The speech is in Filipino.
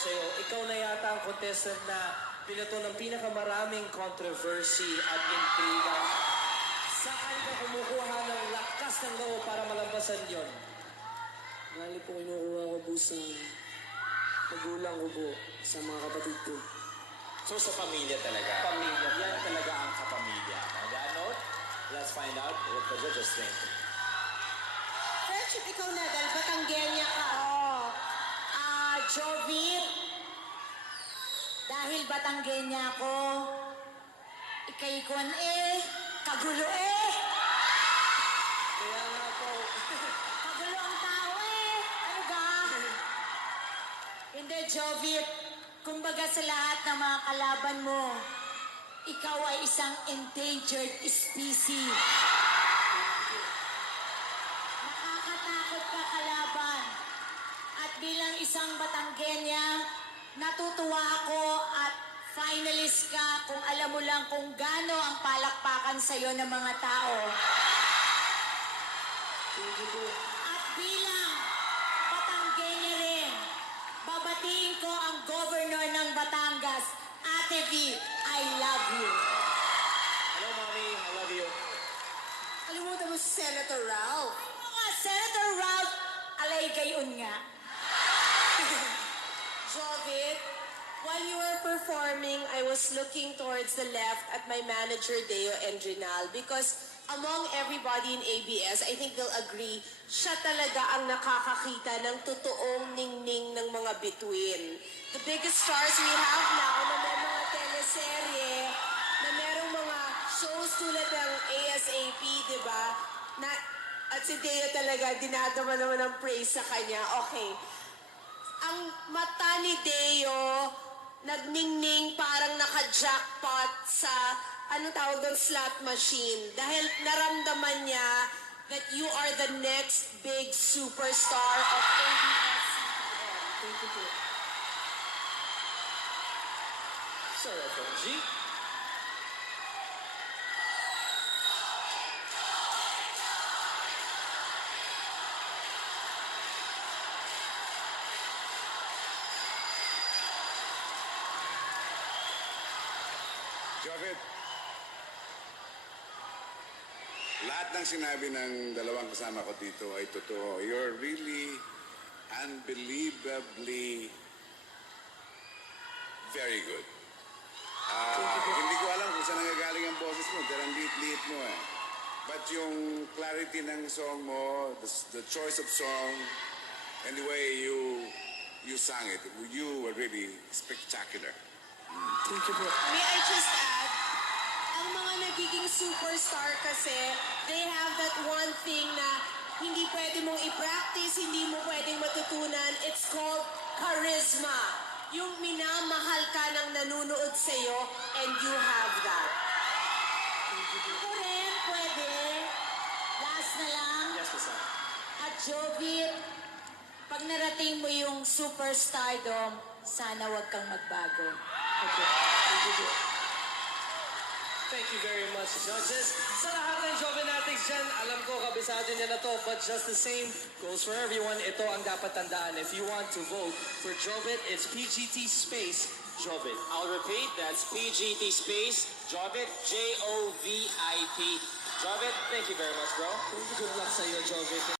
sa'yo. Ikaw na yata ang contestant na pinato ng pinakamaraming controversy at intriga. Saan ka kumukuha ng lakas ng loob para malampasan yon? Bali po kinukuha ko po sa magulang ko po, sa mga kapatid ko. So sa pamilya talaga. Pamilya. Yan talaga ang kapamilya. On that note, let's find out what the judges think. Friendship, ikaw na, dahil Batanggenya ka. Jovit, dahil Batanggenya ako, ikay kwan kagulo Kaya nga po. Kagulo ang tao Ano ba? Hindi, Jovit. Kumbaga sa lahat ng mga kalaban mo, ikaw ay isang endangered species. Nakakatakot ka kalaban. At bilang isang Batanggenya, natutuwa ako at finalist ka kung alam mo lang kung gaano ang palakpakan sa'yo ng mga tao. At bilang Batanggenya rin, babatiin ko ang governor ng Batangas, Ate V, I love you. Hello, Mommy. I love you. Kalimutan mo si Senator Ralph. Senator Ralph, alay gayon nga. Jovit, while you were performing, I was looking towards the left at my manager, Deo Endrinal, because among everybody in ABS, I think they'll agree, siya talaga ang nakakakita ng totoong ningning ng mga bituin. The biggest stars we have now na may mga teleserye, na merong mga shows tulad ng ASAP, di ba? At si Deo talaga, dinadama naman ng praise sa kanya. Okay. Ang mata ni Deo, nagningning parang naka-jackpot sa, anong tawag doon, slot machine. Dahil naramdaman niya that you are the next big superstar of ABS-CBN. Thank you po. Sir FMG. Jovit, lahat ng sinabi ng dalawang kasama ko dito ay totoo. You're really unbelievably very good. Hindi ko alam kung saan nangagaling ang boses mo, dahil ang liit-liit mo eh. But yung clarity ng song mo, the choice of song, and the way you sang it, you were really spectacular. Thank you po. May I just add, ang mga nagiging superstar kasi, they have that one thing na hindi pwede mong i-practice, hindi mo pwedeng matutunan. It's called charisma. Yung minamahal ka ng nanunood sa'yo, and you have that. Ako rin, pwede. Last na lang. Yes, Miss Anne. At Jovit, pag narating mo yung superstardom, sana wag kang magbago. Thank you very much, judges. Sa lahat ng Jovenatics dyan, alam ko kabisado niya na to, but just the same goes for everyone. Ito ang dapat tandaan. If you want to vote for Jovit, it's PGT space Jovit. I'll repeat, that's PGT space, Jovit, Jovit. Jovit, thank you very much, bro. Good luck sa'yo, Jovit.